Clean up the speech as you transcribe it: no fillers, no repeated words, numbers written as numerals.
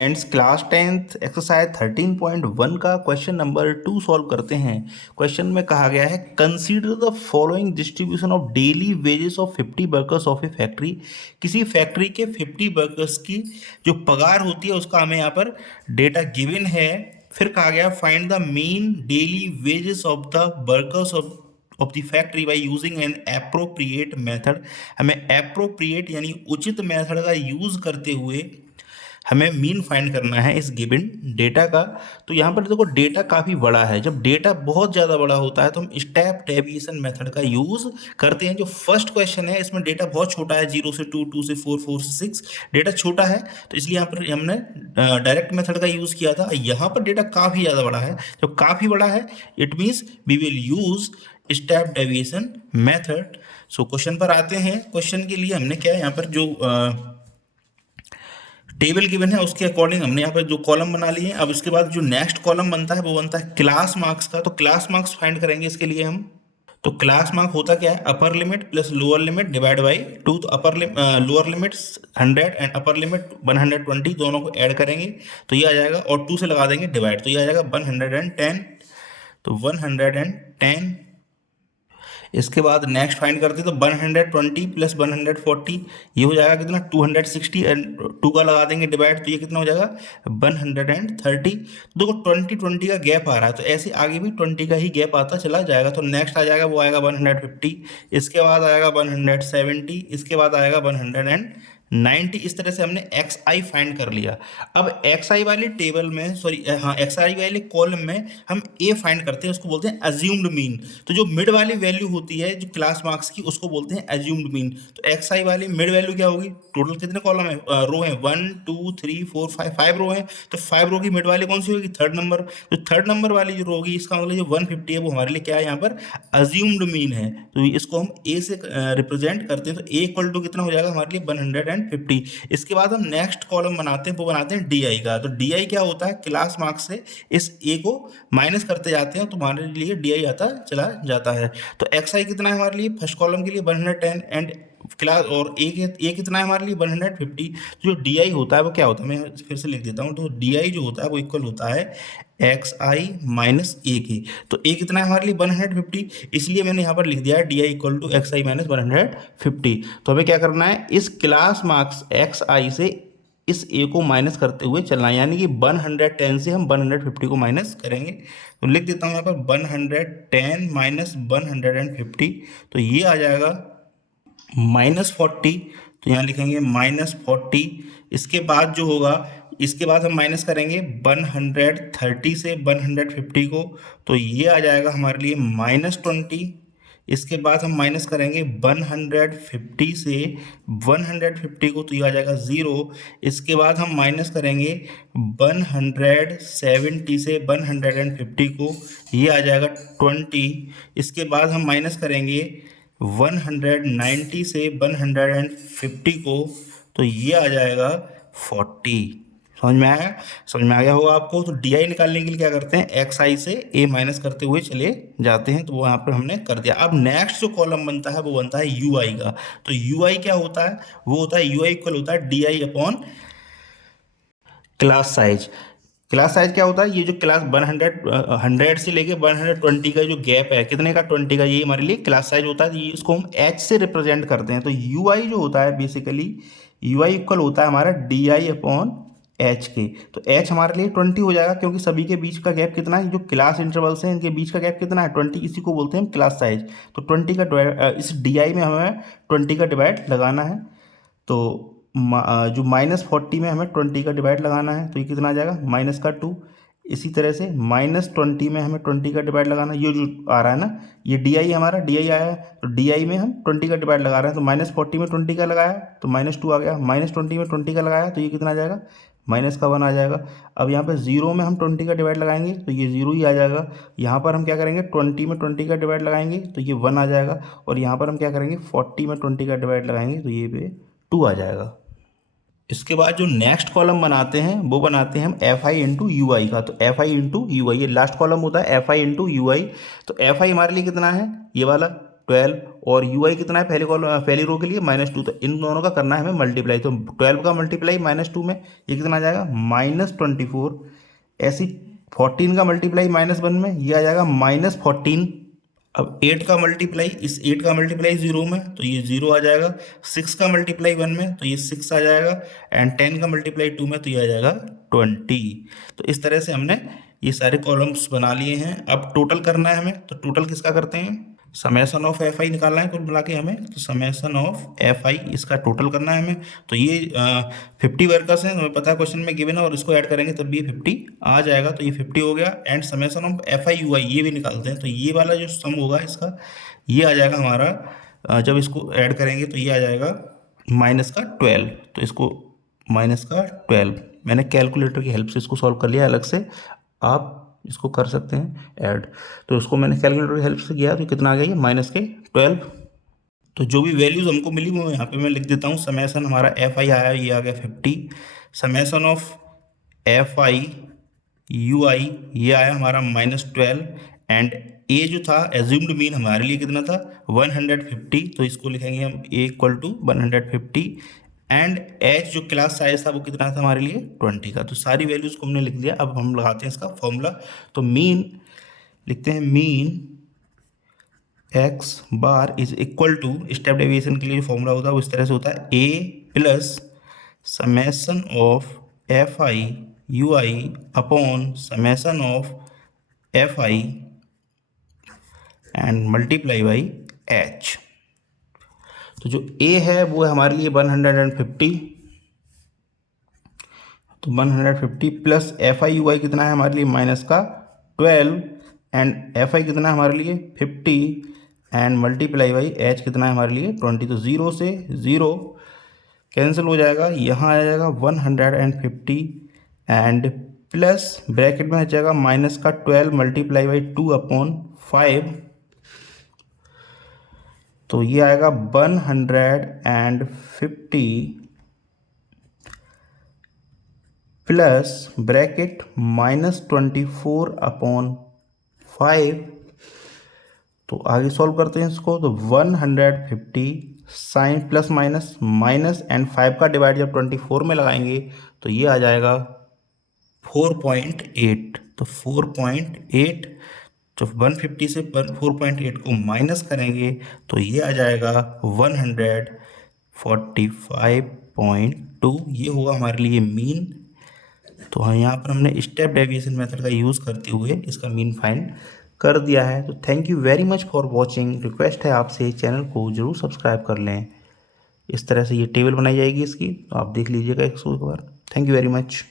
Friends class 10th exercise 13.1 का question number 2 solve करते हैं। क्वेश्चन में कहा गया है consider the following distribution of daily wages of 50 workers of A factory. किसी फैक्ट्री के 50 वर्कर्स की जो पगार होती है उसका हमें यहाँ पर डेटा गिवन है। फिर कहा गया find the mean daily wages of the workers of the factory by using N appropriate method. हमें एप्रोप्रिएट यानी उचित मेथड का यूज करते हुए हमें मीन फाइंड करना है इस गिवन डेटा का। तो यहाँ पर देखो डेटा काफ़ी बड़ा है। जब डेटा बहुत ज़्यादा बड़ा होता है तो हम स्टेप डेविएशन मेथड का यूज़ करते हैं। जो फर्स्ट क्वेश्चन है इसमें डेटा बहुत छोटा है, 0 से 2, 2 से 4, 4 से 6 डेटा छोटा है, तो इसलिए यहाँ पर हमने डायरेक्ट मेथड का यूज़ किया था। यहाँ पर डेटा काफ़ी ज़्यादा बड़ा है। जब काफ़ी बड़ा है it means we will use step deviation method. So question पर आते हैं। क्वेश्चन के लिए हमने क्या है, यहाँ पर जो टेबल गिवन है उसके अकॉर्डिंग हमने यहाँ पर जो कॉलम बना लिए हैं। अब इसके बाद जो नेक्स्ट कॉलम बनता है वो बनता है क्लास मार्क्स का। तो क्लास मार्क्स फाइंड करेंगे इसके लिए हम। तो क्लास मार्क होता क्या है, upper limit plus lower limit divide by 2। तो lower limit 100 and upper limit 120 दोनों को ऐड करेंगे तो ये आ जाएगा, और 2 से लगा देंगे डिवाइड, तो ये आ जाएगा 110। तो 110। इसके बाद नेक्स्ट फाइंड करते हैं तो 120 प्लस 140 ये हो जाएगा कितना, 260 एंड 2 का लगा देंगे डिवाइड, तो ये कितना हो जाएगा 130। देखो 20 का गैप आ रहा है तो ऐसे आगे भी 20 का ही गैप आता चला जाएगा। तो नेक्स्ट आ जाएगा वो आएगा 150, इसके बाद आएगा 170, इसके बाद आएगा 190। इस तरह से हमने एक्स आई फाइंड कर लिया। अब एक्स आई वाली टेबल में एक्स आई वाले कॉलम में हम ए फाइंड करते हैं, उसको बोलते हैं अज्यूम्ड मीन। तो जो मिड वाली वैल्यू होती है जो क्लास मार्क्स की उसको बोलते हैं अज्यूम्ड मीन। तो एक्स आई वाली मिड वैल्यू क्या होगी, टोटल कितने कॉलम है, रो है 1 2 3 4 5 रो है, तो 5 रो की मिड वाली कौन सी होगी, थर्ड नंबर। तो थर्ड नंबर वाली जो रो होगी इसका मतलब जो 150 है वो हमारे लिए क्या है, यहाँ पर अज्यूम्ड मीन है। तो इसको हम ए से रिप्रेजेंट करते हैं। तो ए इक्वल टू कितना हो जाएगा हमारे लिए 150। इसके बाद हम नेक्स्ट कॉलम बनाते हैं, वो बनाते हैं डी आई का। तो डी आई क्या होता है, क्लास मार्क्स से इस ए को माइनस करते जाते हैं तो हमारे लिए डी आई आता चला जाता है। तो एक्स आई कितना है हमारे लिए, फर्स्ट कॉलम के लिए 110 एंड क्लास, और ए कितना है हमारे लिए 150। जो डी आई होता है वो क्या होता है, मैं फिर से लिख देता हूँ। तो डी आई जो होता है वो इक्वल होता है एक्स आई माइनस ए के। तो ए कितना है हमारे लिए 150, इसलिए मैंने यहाँ पर लिख दिया है d i equal to x i minus 150। तो हमें क्या करना है, इस क्लास मार्क्स एक्स आई से इस ए को माइनस करते हुए चलना है, यानी कि 110 से हम 150 को माइनस करेंगे। तो लिख देता हूँ यहाँ पर 110 माइनस 150, तो ये आ जाएगा -40। तो यहाँ लिखेंगे -40। इसके बाद जो होगा, इसके बाद हम माइनस करेंगे 130 से 150 को, तो ये आ जाएगा हमारे लिए -20। इसके बाद हम माइनस करेंगे 150 से 150 को, तो ये आ जाएगा 0। इसके बाद हम माइनस करेंगे 170 से 150 को, ये आ जाएगा 20। इसके बाद हम माइनस करेंगे 190 से 150 को, तो ये आ जाएगा 40। समझ में आया, समझ में आ गया होगा आपको। तो डी आई निकालने के लिए क्या करते हैं, एक्स आई से ए माइनस करते हुए चले जाते हैं। तो वो यहाँ पर हमने कर दिया। अब नेक्स्ट जो कॉलम बनता है वो बनता है यू आई का। तो यू आई क्या होता है, वो होता है यू आई इक्वल होता है डी आई upon class size. Class size क्या होता है, ये जो क्लास 100 से लेके 120 का जो गैप है, कितने का, 20 का, ये हमारे लिए क्लास साइज होता है। ये इसको हम एच से रिप्रेजेंट करते हैं। तो यू आई जो होता है बेसिकली, यू आई इक्वल होता है हमारा डी आई अपॉन एच के। तो एच हमारे लिए 20 हो जाएगा, क्योंकि सभी के बीच का गैप कितना है, जो क्लास इंटरवल्स हैं इनके बीच का गैप कितना है, 20। इसी को बोलते हैं क्लास साइज। तो 20 का इस डी आई में हमें 20 का डिवाइड लगाना है। तो जो -40 में हमें 20 का डिवाइड लगाना है, तो ये कितना आ जाएगा -2। इसी तरह से -20 में हमें 20 का डिवाइड लगाना है। ये जो आ रहा है ना, ये डी आई हमारा डी आई आया है, तो डी आई में हम 20 का डिवाइड लगा रहे हैं। तो -40 में 20 का लगाया तो -2 आ गया, -20 में 20 का लगाया तो ये कितना आ जाएगा, -1 आ जाएगा। अब यहाँ पे 0 में हम 20 का डिवाइड लगाएंगे तो ये 0 ही आ जाएगा। यहाँ पर हम क्या करेंगे, 20 में 20 का डिवाइड लगाएंगे तो ये 1 आ जाएगा। और यहाँ पर हम क्या करेंगे, 40 में 20 का डिवाइड लगाएंगे तो ये पे 2 आ जाएगा। इसके बाद जो नेक्स्ट कॉलम बनाते हैं वो बनाते हैं हम एफ आई इंटू यू आई का। तो F I into you I, ये लास्ट कॉलम होता है एफ आई इंटू यू आई। तो एफ आई हमारे लिए कितना है, ये वाला 12 और UI कितना है पहली रो के लिए -2, तो इन दोनों का करना है हमें मल्टीप्लाई। तो 12 का मल्टीप्लाई -2 में ये कितना आ जाएगा -24। ऐसी 14 का मल्टीप्लाई -1 में ये आ जाएगा -14। अब 8 का मल्टीप्लाई, इस 8 का मल्टीप्लाई 0 में तो ये 0 आ जाएगा। 6 का मल्टीप्लाई 1 में तो ये 6 आ जाएगा। एंड 10 का मल्टीप्लाई 2 में तो ये आ जाएगा 20। तो इस तरह से हमने ये सारे कॉलम्स बना लिए हैं। अब टोटल करना है हमें, तो टोटल किसका करते हैं, समेसन ऑफ एफ आई निकालना है कुल मिला के हमें। तो समेसन ऑफ एफ आई इसका टोटल करना है हमें। तो ये 50 वर्कर्स हैं, हमें पता है क्वेश्चन में गिवन है, और इसको ऐड करेंगे तब भी 50 आ जाएगा। तो ये 50 हो गया। And summation of F I U I ये भी निकालते हैं। तो ये वाला जो सम होगा इसका ये आ जाएगा हमारा, जब इसको ऐड करेंगे तो ये आ जाएगा -12। तो इसको -12 मैंने कैलकुलेटर की हेल्प से इसको सॉल्व कर लिया अलग से, आप इसको कर सकते हैं ऐड। तो इसको मैंने कैलकुलेटर की हेल्प से किया तो कितना आ गया ये -12। तो जो भी वैल्यूज़ हमको मिली वो यहाँ पे मैं लिख देता हूँ। समेसन हमारा एफ आई आया, ये आ गया 50। Summation of F I U I ये आया हमारा -12। एंड ए जो था एज्यूम्ड मीन हमारे लिए कितना था 150। तो इसको लिखेंगे हम ए = 150। एंड एच जो क्लास साइज था वो कितना था हमारे लिए 20 का। तो सारी वैल्यूज को हमने लिख दिया। अब हम लगाते हैं इसका फॉर्मूला। तो मीन लिखते हैं, mean x bar is equal to, step deviation के लिए जो फॉर्मूला होता है वो इस तरह से होता है, a plus summation of F I U I upon summation of F I and multiply by h। तो जो a है वो है हमारे लिए 150। तो 150 प्लस एफ आई यू आई कितना है हमारे लिए -12। एंड एफ आई कितना है हमारे लिए 50 एंड मल्टीप्लाई बाई एच कितना है हमारे लिए 20। तो 0 से 0 कैंसिल हो जाएगा, यहाँ आ जाएगा 150 एंड प्लस ब्रैकेट में आ जाएगा -12 मल्टीप्लाई बाई 2/5। तो ये आएगा 150 प्लस ब्रैकेट -24/5। तो आगे सॉल्व करते हैं इसको। तो 150 साइन प्लस माइनस एंड 5 का डिवाइड जब 24 में लगाएंगे तो ये आ जाएगा 4.8। तो 4.8 जब 150 से 4.8 को माइनस करेंगे तो ये आ जाएगा 145.2। ये होगा हमारे लिए मीन। तो यहाँ पर हमने स्टेप डेविएशन मेथड का यूज़ करते हुए इसका मीन फाइंड कर दिया है। तो thank you very much for watching. Request है आपसे चैनल को जरूर सब्सक्राइब कर लें। इस तरह से ये टेबल बनाई जाएगी इसकी, तो आप देख लीजिएगा एक बार। Thank you very much.